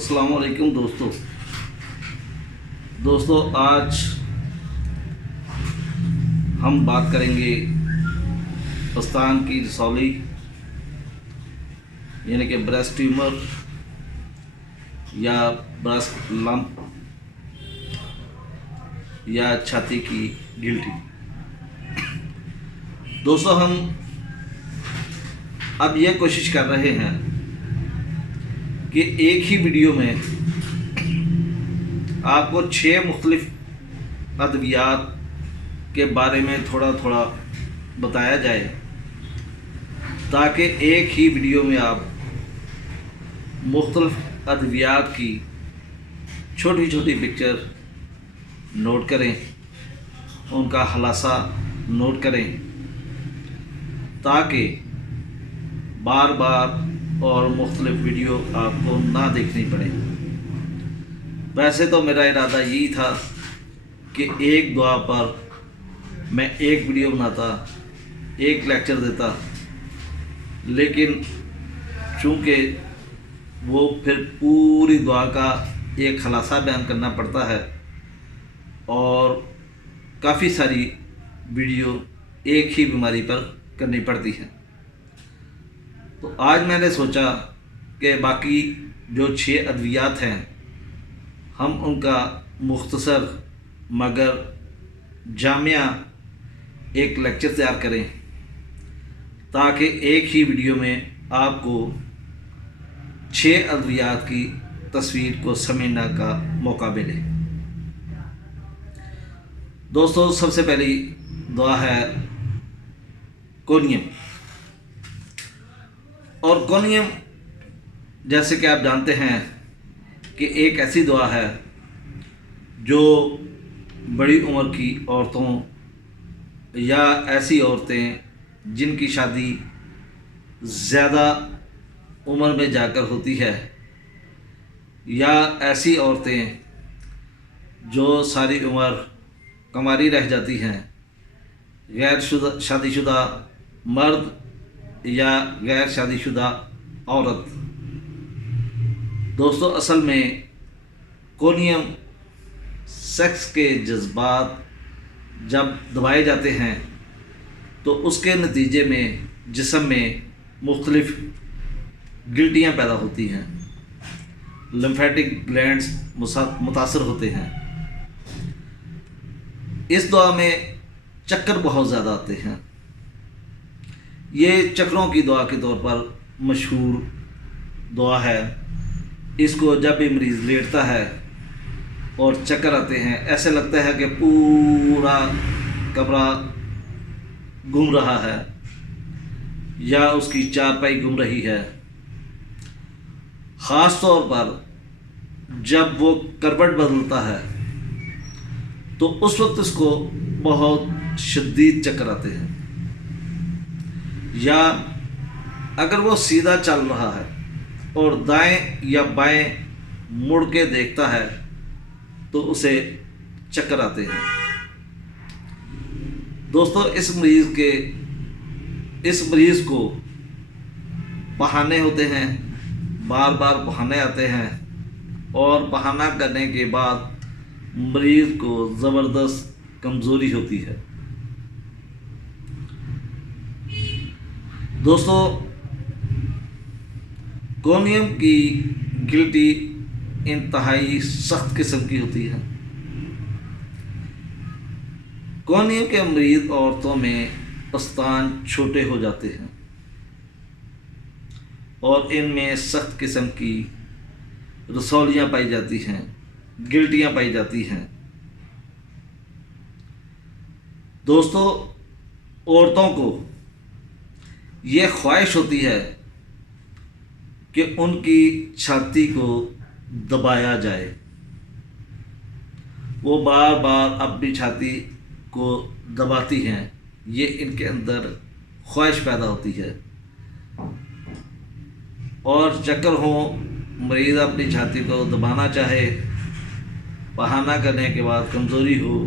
अस्सलाम वालेकुम दोस्तों आज हम बात करेंगे प्रस्तान की रसौली यानी कि ब्रेस्ट ट्यूमर या ब्रेस्ट लंप या छाती की गिल्टी। दोस्तों हम अब ये कोशिश कर रहे हैं कि एक ही वीडियो में आपको 6 मुख्तलिफ अद्वियात के बारे में थोड़ा थोड़ा बताया जाए, ताकि एक ही वीडियो में आप मुख्तलिफ अद्वियात की छोटी छोटी पिक्चर नोट करें, उनका खुलासा नोट करें, ताकि बार बार और मुख्तलिफ वीडियो आपको ना देखनी पड़े। वैसे तो मेरा इरादा यही था कि एक दुआ पर मैं एक वीडियो बनाता, एक लेक्चर देता, लेकिन चूँकि वो फिर पूरी दुआ का एक खुलासा बयान करना पड़ता है और काफ़ी सारी वीडियो एक ही बीमारी पर करनी पड़ती है, तो आज मैंने सोचा कि बाकी जो 6 अद्वियात हैं हम उनका मुख्तसर मगर जामिया एक लेक्चर तैयार करें, ताकि एक ही वीडियो में आपको 6 अद्वियात की तस्वीर को समझने का मौका मिले। दोस्तों सबसे पहली दुआ है कोनियम। और कोनियम जैसे कि आप जानते हैं कि एक ऐसी दुआ है जो बड़ी उम्र की औरतों या ऐसी औरतें जिनकी शादी ज़्यादा उम्र में जाकर होती है, या ऐसी औरतें जो सारी उम्र कुंवारी रह जाती हैं, गैर शादीशुदा मर्द या गैर शादीशुदा औरत। दोस्तों असल में कोनियम सेक्स के जज्बात जब दबाए जाते हैं तो उसके नतीजे में जिस्म में मुख्तलिफ गिल्टियाँ पैदा होती हैं, लिम्फेटिक ग्लैंड्स मुतासर होते हैं। इस दुआ में चक्कर बहुत ज़्यादा आते हैं। ये चक्रों की दुआ के तौर पर मशहूर दुआ है। इसको जब भी मरीज़ लेटता है और चक्कर आते हैं, ऐसे लगता है कि पूरा कमरा घूम रहा है या उसकी चारपाई घूम रही है। ख़ास तौर पर जब वो करवट बदलता है तो उस वक्त उसको बहुत शदीद चक्कर आते हैं, या अगर वो सीधा चल रहा है और दाएं या बाएं मुड़ के देखता है तो उसे चक्कर आते हैं। दोस्तों इस मरीज़ को बहाने होते हैं, बार बार बहाने आते हैं, और बहाना करने के बाद मरीज़ को ज़बरदस्त कमज़ोरी होती है। दोस्तों कोनियम की गिल्टी इंतहाई सख्त किस्म की होती है। कोनियम के मरीज़ औरतों में प्रस्तान छोटे हो जाते हैं और इनमें सख्त किस्म की रसौलियाँ पाई जाती हैं, गिल्टियाँ पाई जाती हैं। दोस्तों औरतों को ये ख्वाहिश होती है कि उनकी छाती को दबाया जाए। वो बार बार अपनी छाती को दबाती हैं, ये इनके अंदर ख्वाहिश पैदा होती है। और चक्कर हो, मरीज़ अपनी छाती को दबाना चाहे, बहाना करने के बाद कमज़ोरी हो,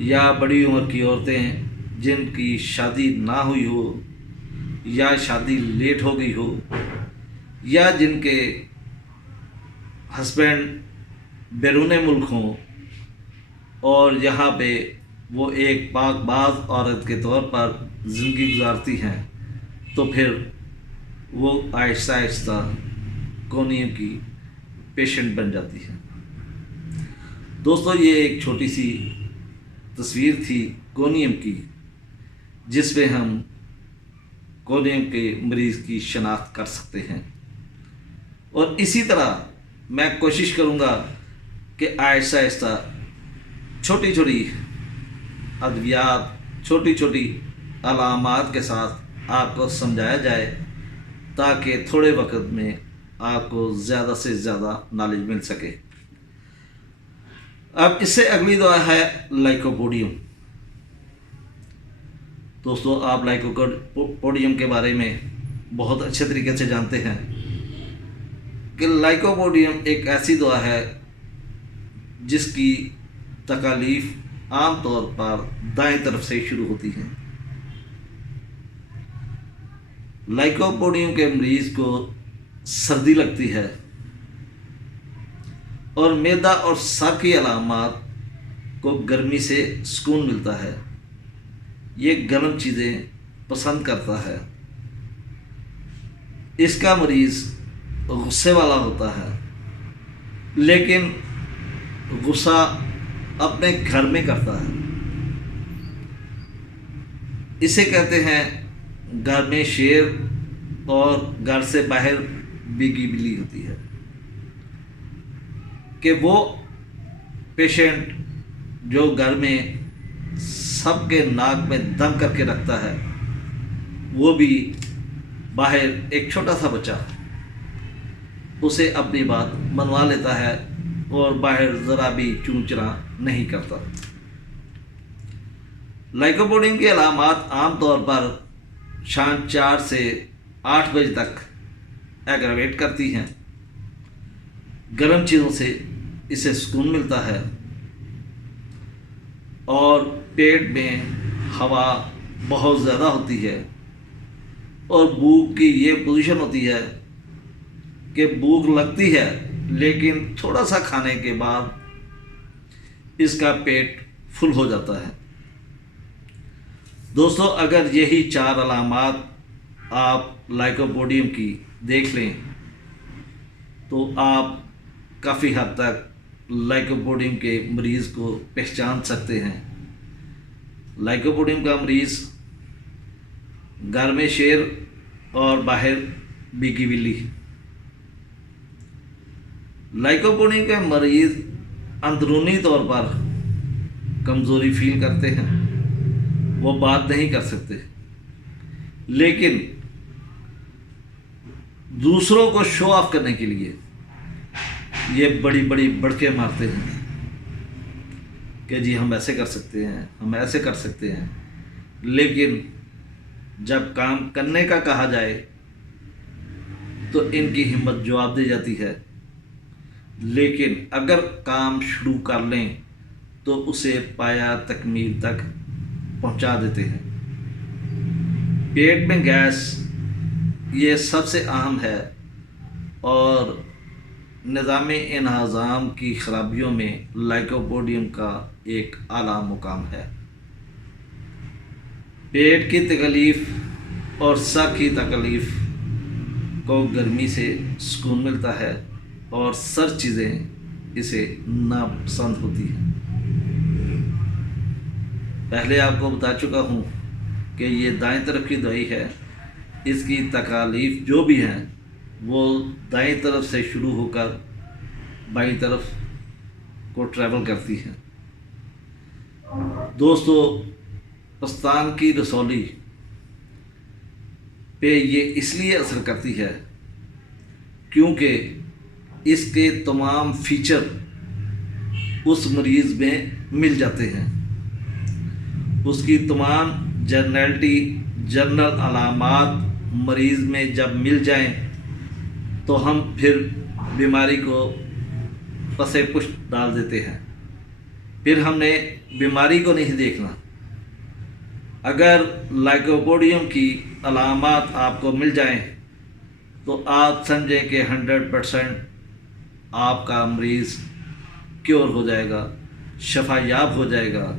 या बड़ी उम्र की औरतें जिनकी शादी ना हुई हो या शादी लेट हो गई हो, या जिनके हस्बैंड बैरून मुल्क हों और यहाँ पे वो एक पाकबाज औरत के तौर पर ज़िंदगी गुजारती हैं, तो फिर वो आहिस्ता आहिस्ता कोनियम की पेशेंट बन जाती है। दोस्तों, ये एक छोटी सी तस्वीर थी कोनियम की, जिसमें हम कोनियम के मरीज़ की शनाख्त कर सकते हैं। और इसी तरह मैं कोशिश करूँगा कि आहिस्ता आहिस्ता छोटी छोटी अद्वियात, छोटी छोटी अलामात के साथ आपको समझाया जाए, ताकि थोड़े वक्त में आपको ज़्यादा से ज़्यादा नॉलेज मिल सके। अब इससे अगली दवा है लाइकोपोडियम। दोस्तों, आप लाइकोपोडियम के बारे में बहुत अच्छे तरीके से जानते हैं कि लाइकोपोडियम एक ऐसी दवा है जिसकी तकालीफ आम तौर पर दाएं तरफ से शुरू होती है। लाइकोपोडियम के मरीज़ को सर्दी लगती है और मैदा और सर की अलामात को गर्मी से सुकून मिलता है। ये गर्म चीज़ें पसंद करता है। इसका मरीज़ गुस्से वाला होता है, लेकिन गुस्सा अपने घर में करता है। इसे कहते हैं घर में शेर और घर से बाहर बिगी बिल्ली होती है, कि वो पेशेंट जो घर में सबके नाक में दम करके रखता है, वो भी बाहर एक छोटा सा बच्चा उसे अपनी बात मनवा लेता है और बाहर ज़रा भी चूंचना नहीं करता। लाइकोपोडियम की अलामात आम तौर पर शाम 4 से 8 बजे तक एग्रावेट करती हैं। गर्म चीज़ों से इसे सुकून मिलता है और पेट में हवा बहुत ज़्यादा होती है और भूख की ये पोजीशन होती है कि भूख लगती है, लेकिन थोड़ा सा खाने के बाद इसका पेट फुल हो जाता है। दोस्तों, अगर यही 4 अलामात आप लाइकोपोडियम की देख लें तो आप काफ़ी हद तक लाइकोपोडियम के मरीज़ को पहचान सकते हैं। लाइकोपोडियम का मरीज़ घर में शेर और बाहर बिगी बिल्ली। लाइकोपोडियम के मरीज़ अंदरूनी तौर पर कमज़ोरी फील करते हैं, वो बात नहीं कर सकते, लेकिन दूसरों को शो ऑफ करने के लिए ये बड़ी बड़ी बड़के मारते हैं कि जी हम ऐसे कर सकते हैं, हम ऐसे कर सकते हैं। लेकिन जब काम करने का कहा जाए तो इनकी हिम्मत जवाब दे जाती है, लेकिन अगर काम शुरू कर लें तो उसे पाया तकमील तक पहुंचा देते हैं। पेट में गैस ये सबसे अहम है और निज़ाम इन्हज़ाम की खराबियों में लाइकोपोडियम का एक आला मुकाम है। पेट की तकलीफ़ और सर की तकलीफ़ को गर्मी से सुकून मिलता है और सर चीज़ें इसे नापसंद होती हैं। पहले आपको बता चुका हूँ कि ये दाएं तरफ की दवाई है। इसकी तकालीफ जो भी हैं वो दाएं तरफ से शुरू होकर बाईं तरफ को ट्रैवल करती हैं। दोस्तों, पस्तान की रसौली पे ये इसलिए असर करती है क्योंकि इसके तमाम फीचर उस मरीज़ में मिल जाते हैं। उसकी तमाम जनरल अलामात मरीज़ में जब मिल जाएं तो हम फिर बीमारी को पसे पुष्ट डाल देते हैं। फिर हमने बीमारी को नहीं देखना। अगर लाइकोपोडियम की अलामात आपको मिल जाएं तो आप समझें कि 100% आपका मरीज़ क्योर हो जाएगा, शफा याब हो जाएगा,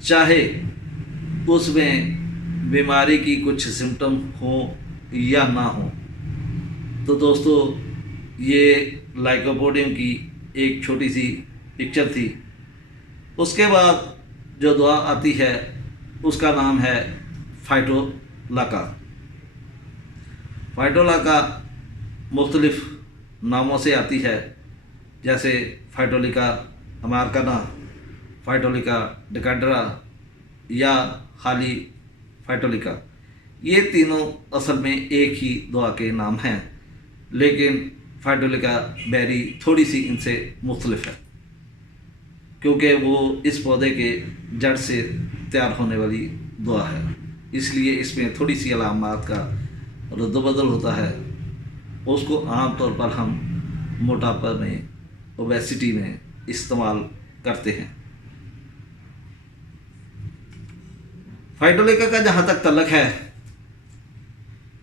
चाहे उसमें बीमारी की कुछ सिम्टम हो या ना हो। तो दोस्तों, ये लाइकोपोडियम की एक छोटी सी पिक्चर थी। उसके बाद जो दुआ आती है उसका नाम है फाइटोलाका। फाइटोलाका मुख्तलिफ नामों से आती है, जैसे फाइटोलिका अमारकाना, फाइटोलिका डिकाड्रा या खाली फाइटोलिका। ये तीनों असल में एक ही दुआ के नाम हैं, लेकिन फाइटोलिका बेरी थोड़ी सी इनसे मुख्तलिफ है, क्योंकि वो इस पौधे के जड़ से तैयार होने वाली दुआ है, इसलिए इसमें थोड़ी सी अलामात का रद्दबदल होता है। उसको आम तौर पर हम मोटापा में, ओबेसिटी में इस्तेमाल करते हैं। फाइटोलिका का जहाँ तक तल्लक है,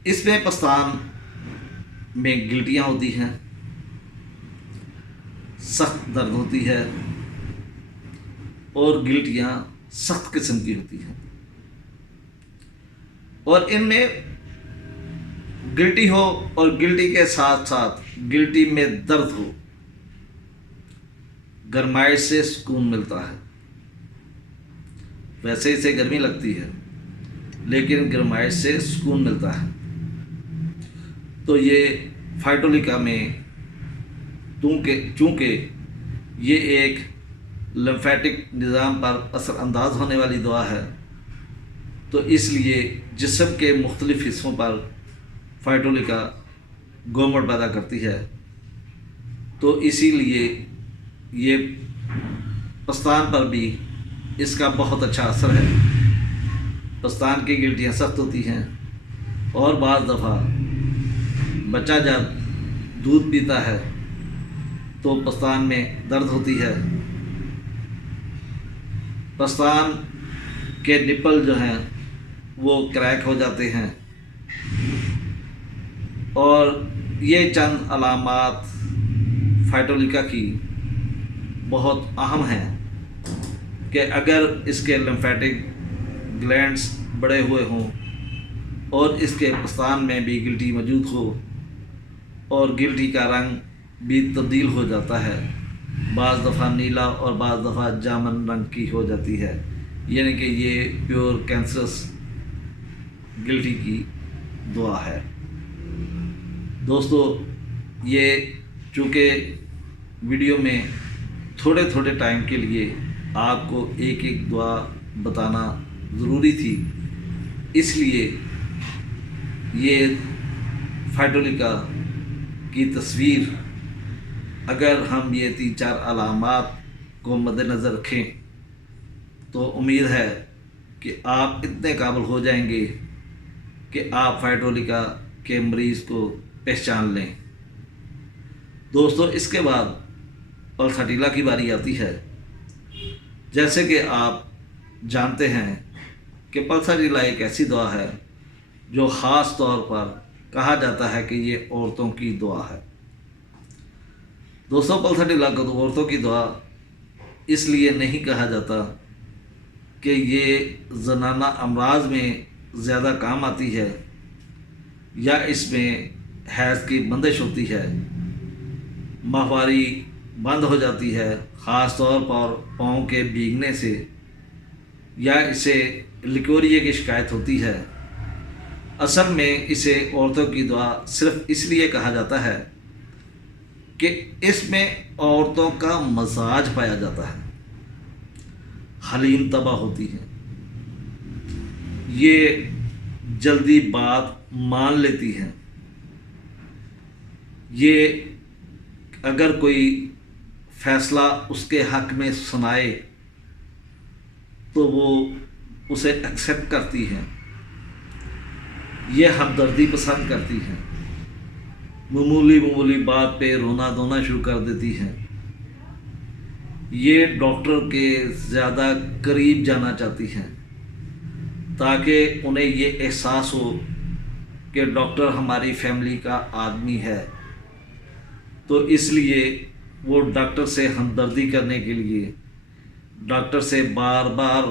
इसमें पस्तान में गिल्टियाँ होती हैं, सख्त दर्द होती है और गिल्टियाँ सख्त किस्म की होती हैं। और इनमें गिल्टी हो और गिल्टी के साथ साथ गिल्टी में दर्द हो, गर्माइश से सुकून मिलता है। वैसे इसे गर्मी लगती है, लेकिन गर्माइश से सुकून मिलता है। तो ये फाइटोलिका में चूँकि ये एक लिम्फेटिक निज़ाम पर असर अंदाज होने वाली दवा है, तो इसलिए जिस्म के मुख्तलिफ़ हिस्सों पर फाइटोलिका गोमड़ पैदा करती है। तो इसीलिए ये पस्तान पर भी इसका बहुत अच्छा असर है। पस्तान की गिल्टियाँ सख्त होती हैं और बाज़ दफ़ा बच्चा जब दूध पीता है तो पस्तान में दर्द होती है। पस्तान के निप्पल जो हैं वो क्रैक हो जाते हैं। और ये चंद अलामात फाइटोलिका की बहुत अहम हैं कि अगर इसके लिम्फेटिक ग्लैंड्स बड़े हुए हों और इसके पस्तान में भी गिल्टी मौजूद हो और गिल्टी का रंग भी तब्दील हो जाता है, बाज़ दफ़ा नीला और बाज़ दफ़ा जामन रंग की हो जाती है, यानी कि ये प्योर कैंसरस गिल्टी की दुआ है। दोस्तों, ये चूँकि वीडियो में थोड़े थोड़े टाइम के लिए आपको एक एक दुआ बताना ज़रूरी थी, इसलिए ये फाइटोलिका की तस्वीर, अगर हम ये 3-4 अलामात को मद्देनज़र रखें तो उम्मीद है कि आप इतने काबिल हो जाएंगे कि आप फाइटोलिका के मरीज़ को पहचान लें। दोस्तों, इसके बाद पल्साटिला की बारी आती है। जैसे कि आप जानते हैं कि पल्साटिला एक ऐसी दवा है जो ख़ास तौर पर कहा जाता है कि ये औरतों की दुआ है। दोस्तों, पल्साटिला को तो औरतों की दुआ इसलिए नहीं कहा जाता कि ये ज़नाना अमराज में ज़्यादा काम आती है या इसमें हैज़ की बंदिश होती है, माहवारी बंद हो जाती है ख़ास तौर पर पाँव के भीगने से, या इसे लिकोरिया की शिकायत होती है। असल में इसे औरतों की दुआ सिर्फ इसलिए कहा जाता है कि इसमें औरतों का मजाज पाया जाता है, हलीम तबा होती है, ये जल्दी बात मान लेती हैं, ये अगर कोई फैसला उसके हक में सुनाए तो वो उसे एक्सेप्ट करती हैं, ये हमदर्दी पसंद करती हैं, मामूली बात पे रोना धोना शुरू कर देती हैं, ये डॉक्टर के ज़्यादा करीब जाना चाहती हैं ताकि उन्हें ये एहसास हो कि डॉक्टर हमारी फैमिली का आदमी है। تو اس لیے وہ ڈاکٹر سے ہمدردی کرنے کے لیے ڈاکٹر سے بار بار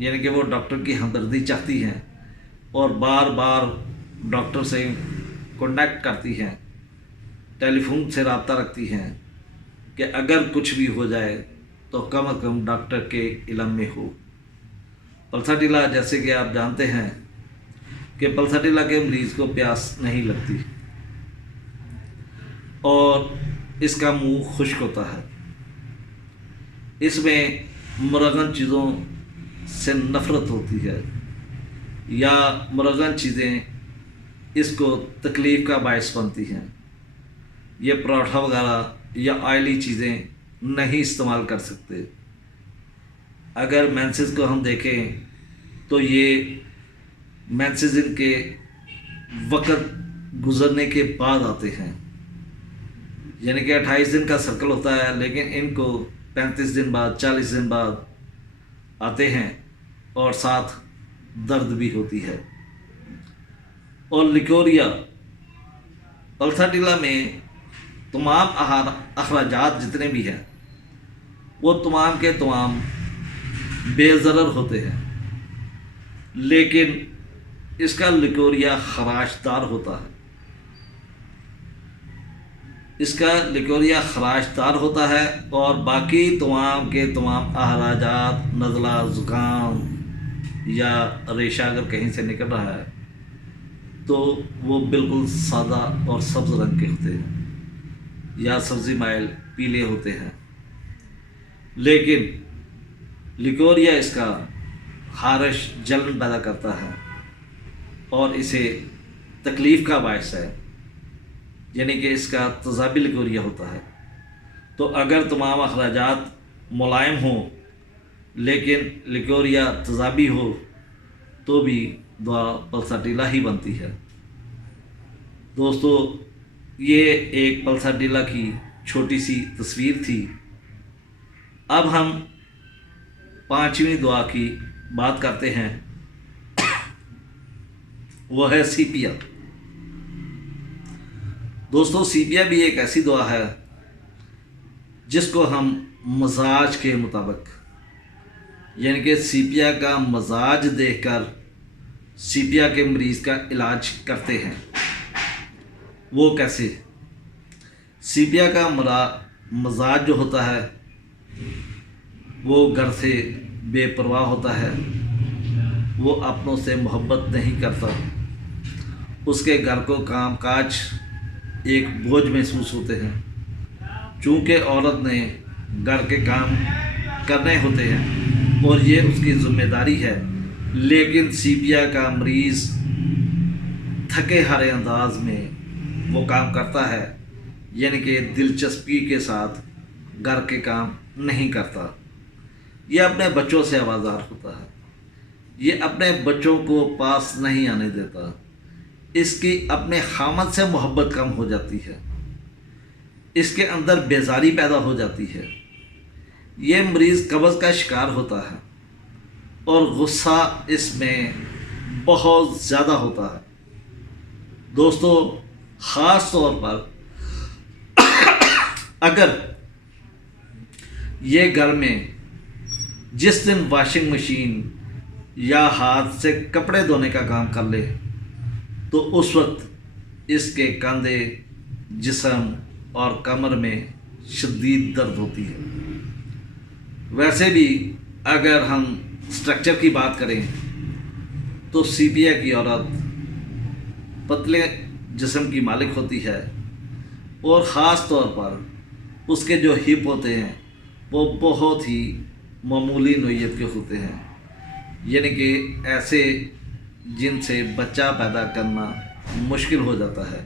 یعنی کہ وہ ڈاکٹر کی ہمدردی چاہتی ہیں اور بار بار ڈاکٹر سے کانٹیکٹ کرتی ہیں، ٹیلی فون سے رابطہ رکھتی ہیں کہ اگر کچھ بھی ہو جائے تو کم از کم ڈاکٹر کے علم میں ہو۔ پلساٹیلا جیسے کہ آپ جانتے ہیں کہ پلساٹیلا کے مریض کو پیاس نہیں لگتی اور اس کا منہ خشک ہوتا ہے، اس میں مرغن چیزوں سے نفرت ہوتی ہے یا مرغن چیزیں اس کو تکلیف کا باعث بنتی ہیں۔ یہ پراٹھا وغیرہ یا آئلی چیزیں نہیں استعمال کر سکتے۔ اگر مینسز کو ہم دیکھیں تو یہ مینسز ان کے وقت گزرنے کے بعد آتے ہیں، یعنی کہ 28 دن کا سرکل ہوتا ہے لیکن ان کو 35 دن بعد 40 دن بعد آتے ہیں اور ساتھ درد بھی ہوتی ہے۔ اور لیکوریا پلساٹیلا میں تمام اخراجات جتنے بھی ہیں وہ تمام کے تمام بے ضرر ہوتے ہیں، لیکن اس کا لیکوریا خراش دار ہوتا ہے۔ اس کا لیکوریا خراش دار ہوتا ہے اور باقی تمام کے تمام اخراجات، نزلہ، زکام یا ریشہ اگر کہیں سے نکل رہا ہے تو وہ بالکل سادہ اور سبز رنگ کے ہوتے ہیں یا سبزی مائل پیلے ہوتے ہیں، لیکن لیکوریا اس کا خارش جلن پیدا کرتا ہے اور اسے تکلیف کا باعث ہے، یعنی کہ اس کا تیزابی لیکوریا ہوتا ہے۔ تو اگر تمام اخراجات ملائم ہوں لیکن لیکوریا تیزابی ہو تو بھی دوا پلساٹیلا ہی بنتی ہے۔ دوستو، یہ ایک پلساٹیلا کی چھوٹی سی تصویر تھی۔ اب ہم 5ویں دعا کی بات کرتے ہیں، وہ ہے سیپیا۔ دوستو، سیپیا بھی ایک ایسی دعا ہے جس کو ہم مزاج کے مطابق یعنی کہ سیپیا کا مزاج دیکھ کر سیپیا کے مریض کا علاج کرتے ہیں۔ وہ کیسے؟ سیپیا کا مزاج جو ہوتا ہے وہ گھر سے بے پرواہ ہوتا ہے، وہ اپنوں سے محبت نہیں کرتا، اس کے گھر کو کام کاج ایک بوجھ محسوس ہوتے ہیں۔ چونکہ عورت نے گھر کے کام کرنے ہوتے ہیں اور یہ اس کی ذمہ داری ہے، لیکن سیپیا کا مریض تھکے ہارے انداز میں وہ کام کرتا ہے، یعنی کہ دلچسپی کے ساتھ گھر کے کام نہیں کرتا۔ یہ اپنے بچوں سے آوازار ہوتا ہے، یہ اپنے بچوں کو پاس نہیں آنے دیتا، اس کی اپنے خامد سے محبت کم ہو جاتی ہے، اس کے اندر بیزاری پیدا ہو جاتی ہے۔ یہ مریض قبض کا شکار ہوتا ہے اور غصہ اس میں بہت زیادہ ہوتا ہے۔ دوستو، خاص طور پر اگر یہ گھر میں جس دن واشنگ مشین یا ہاتھ سے کپڑے دھونے کا کام کر لے تو اس وقت اس کے کاندھے، جسم اور کمر میں شدید درد ہوتی ہے۔ ویسے بھی اگر ہم سٹرکچر کی بات کریں تو سیپیا کی عورت پتلے جسم کی مالک ہوتی ہے اور خاص طور پر اس کے جو ہپ ہوتے ہیں وہ بہت ہی معمولی نوعیت کے ہوتے ہیں، یعنی کہ ایسے جن سے بچہ پیدا کرنا مشکل ہو جاتا ہے۔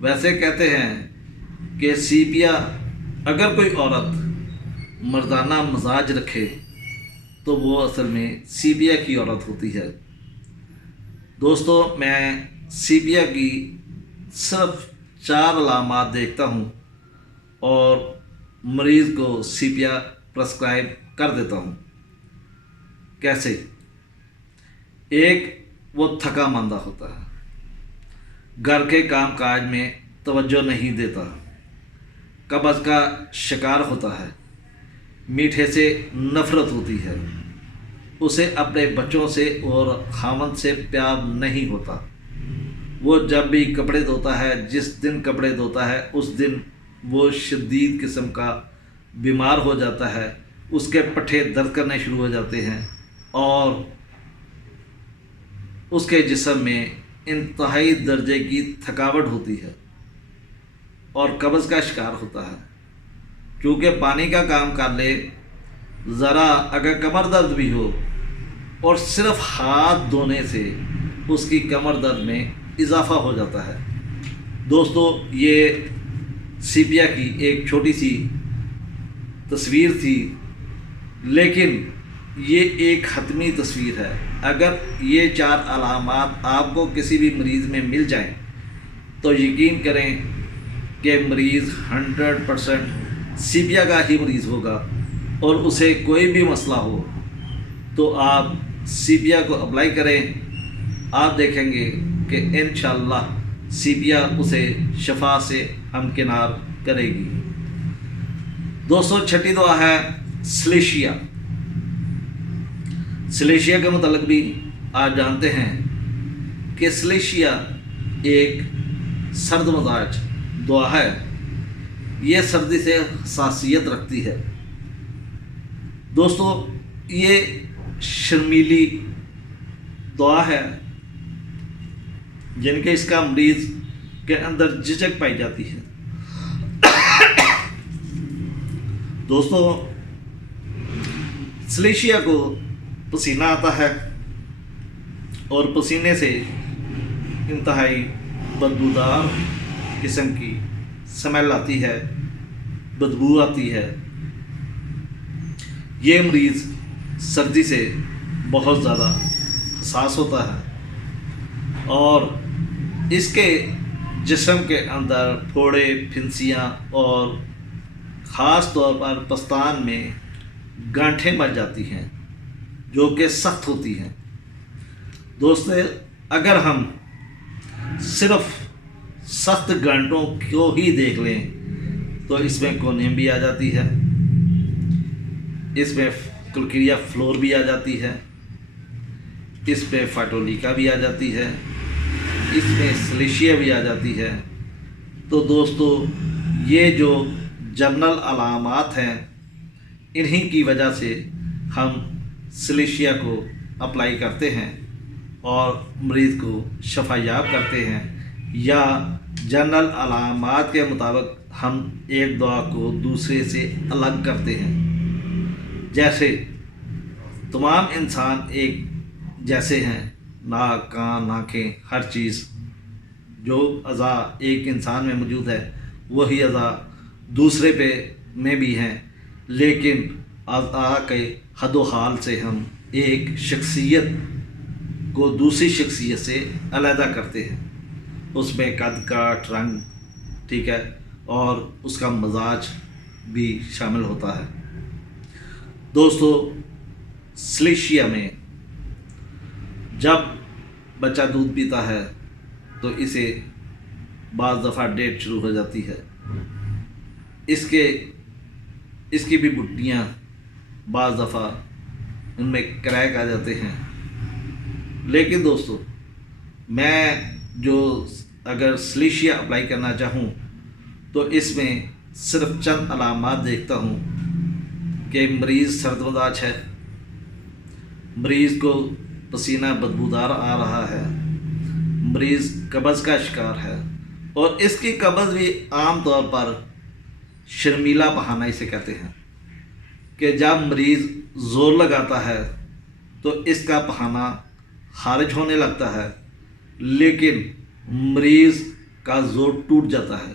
ویسے کہتے ہیں کہ سیپیا اگر کوئی عورت مردانہ مزاج رکھے تو وہ اصل میں سیپیا کی عورت ہوتی ہے۔ دوستو، میں سیپیا کی صرف 4 علامات دیکھتا ہوں اور مریض کو سیپیا پرسکرائب کر دیتا ہوں۔ کیسے؟ ایک، وہ تھکا ماندہ ہوتا ہے، گھر کے کام کاج میں توجہ نہیں دیتا، कब्ज़ का शिकार होता है, मीठे से नफ़रत होती है, उसे अपने बच्चों से और खामद से प्यार नहीं होता। वो जब भी कपड़े धोता है, जिस दिन कपड़े धोता है उस दिन वो शदीद किस्म का बीमार हो जाता है, उसके पट्टे दर्द करने शुरू हो जाते हैं और उसके जिस्म में इंतहाई दर्जे की थकावट होती है और कब्ज़ का शिकार होता है। क्योंकि पानी का काम कर ले, ज़रा अगर कमर दर्द भी हो और सिर्फ हाथ धोने से उसकी कमर दर्द में इजाफ़ा हो जाता है। दोस्तों, ये सीपिया की एक छोटी सी तस्वीर थी, लेकिन ये एक हतमी तस्वीर है। अगर ये 4 अलामात आपको किसी भी मरीज़ में मिल जाएं तो यकीन करें कि मरीज़ 100% सीपिया का ही मरीज़ होगा और उसे कोई भी मसला हो तो आप सीपिया को अप्लाई करें। आप देखेंगे कि इंशाअल्लाह सीपिया उसे शफा से हमकिनार करेगी। दोस्तों, छठी दुआ है सलेशिया। सलेशिया के मुतालिक भी आप जानते हैं कि सलेशिया एक सर्द मजाज दुआ है। ये सर्दी से हसासियत रखती है। दोस्तों, ये शर्मीली दुआ है, जिनके इसका मरीज़ के अंदर झिझक पाई जाती है। दोस्तों, सलेशिया को पसीना आता है और पसीने से इंतहाई बदबूदार किस्म की स्मेल आती है, बदबू आती है। ये मरीज़ सर्दी से बहुत ज़्यादा हसास होता है और इसके जिस्म के अंदर फोड़े, फिंसियाँ और ख़ास तौर पर पस्तान में गांठें मर जाती हैं जो कि सख्त होती हैं। दोस्तों, अगर हम सिर्फ सख्त गांठों को ही देख लें तो इसमें कोनेम भी आ जाती है, इसमें क्लकीरिया फ्लोर भी आ जाती है, इसमें फाटोलिका भी आ जाती है, इसमें सलेशिया भी आ जाती है। तो दोस्तों, ये जो जनरल अलामात हैं, इन्हीं की वजह से हम सलेशिया को अप्लाई करते हैं और मरीज़ को शफायाब करते हैं, या जनरल अलामात के मुताबिक हम एक दुआ को दूसरे से अलग करते हैं। जैसे तमाम इंसान एक जैसे हैं, नाक, कान, आँखें, हर चीज़ जो अज़ा एक इंसान में मौजूद है वही अज़ा दूसरे पे में भी हैं, लेकिन अज़ा के हदो हाल से हम एक शख्सियत को दूसरी शख्सियत से अलहदा करते हैं। उसमें कद काठ, रंग, ठीक है, और उसका मजाज भी शामिल होता है। दोस्तों, सलेशिया में जब बच्चा दूध पीता है तो इसे बाज़ दफ़ा डेट शुरू हो जाती है। इसकी भी बुट्टियाँ बाज़ दफ़ा उनमें क्रैक आ जाते हैं। लेकिन दोस्तों, मैं जो अगर सलेशिया अप्लाई करना चाहूँ तो इसमें सिर्फ चंद अलामात देखता हूँ कि मरीज़ सर्दमदाज है, मरीज़ को पसीना बदबूदार आ रहा है, मरीज़ कब्ज़ का शिकार है और इसकी कब्ज़ भी आम तौर पर शर्मीला बहाना इसे कहते हैं कि जब मरीज़ ज़ोर लगाता है तो इसका बहाना खारिज होने लगता है, लेकिन मरीज़ का ज़ोर टूट जाता है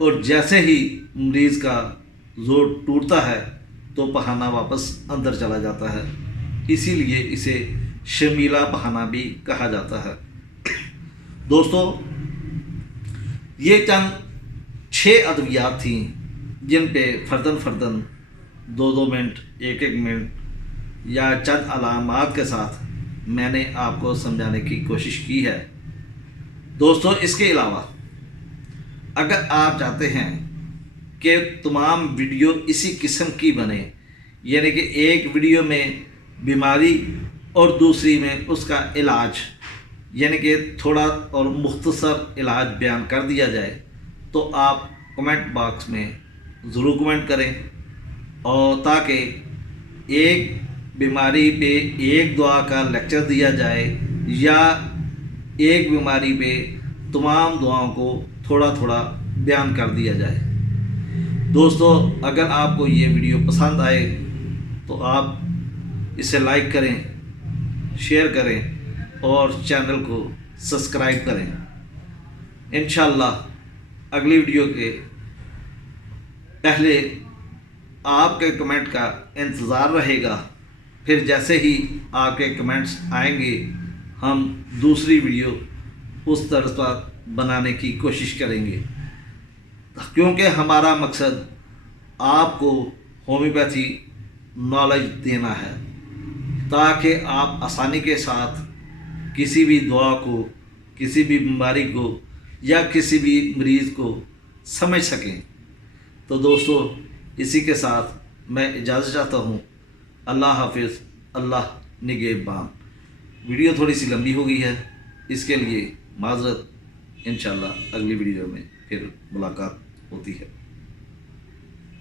और जैसे ही मरीज़ का ज़ोर टूटता है तो बहाना वापस अंदर चला जाता है। इसीलिए इसे शर्मीला बहाना भी कहा जाता है। दोस्तों, ये चंद 6 अद्वियात थी जिन पे फ़र्दन 2-2 मिनट, 1-1 मिनट या चंद अलामात के साथ मैंने आपको समझाने की कोशिश की है। दोस्तों, इसके अलावा अगर आप चाहते हैं کہ تمام ویڈیو اسی قسم کی بنے، یعنی کہ ایک ویڈیو میں بیماری اور دوسری میں اس کا علاج، یعنی کہ تھوڑا اور مختصر علاج بیان کر دیا جائے، تو آپ کمنٹ باکس میں ضرور کمنٹ کریں، اور تاکہ ایک بیماری پہ ایک دعا کا لیکچر دیا جائے یا ایک بیماری پہ تمام دعاؤں کو تھوڑا تھوڑا بیان کر دیا جائے۔ دوستو، اگر آپ کو یہ ویڈیو پسند آئے تو آپ اسے لائک کریں، شیئر کریں اور چینل کو سبسکرائب کریں۔ انشاءاللہ اگلی ویڈیو کے پہلے آپ کے کمنٹ کا انتظار رہے گا، پھر جیسے ہی آپ کے کمنٹس آئیں گے ہم دوسری ویڈیو اس طرز پر بنانے کی کوشش کریں گے، کیونکہ ہمارا مقصد آپ کو ہومیوپیتھی نالج دینا ہے، تاکہ آپ آسانی کے ساتھ کسی بھی دعا کو، کسی بھی بیماری کو یا کسی بھی مریض کو سمجھ سکیں۔ تو دوستو، اسی کے ساتھ میں اجازت چاہتا ہوں۔ اللہ حافظ، اللہ نگہبان۔ ویڈیو تھوڑی سی لمبی ہو گئی ہے، اس کے لیے معذرت۔ انشاءاللہ اگلی ویڈیو میں پھر ملاقات ہوتی ہے۔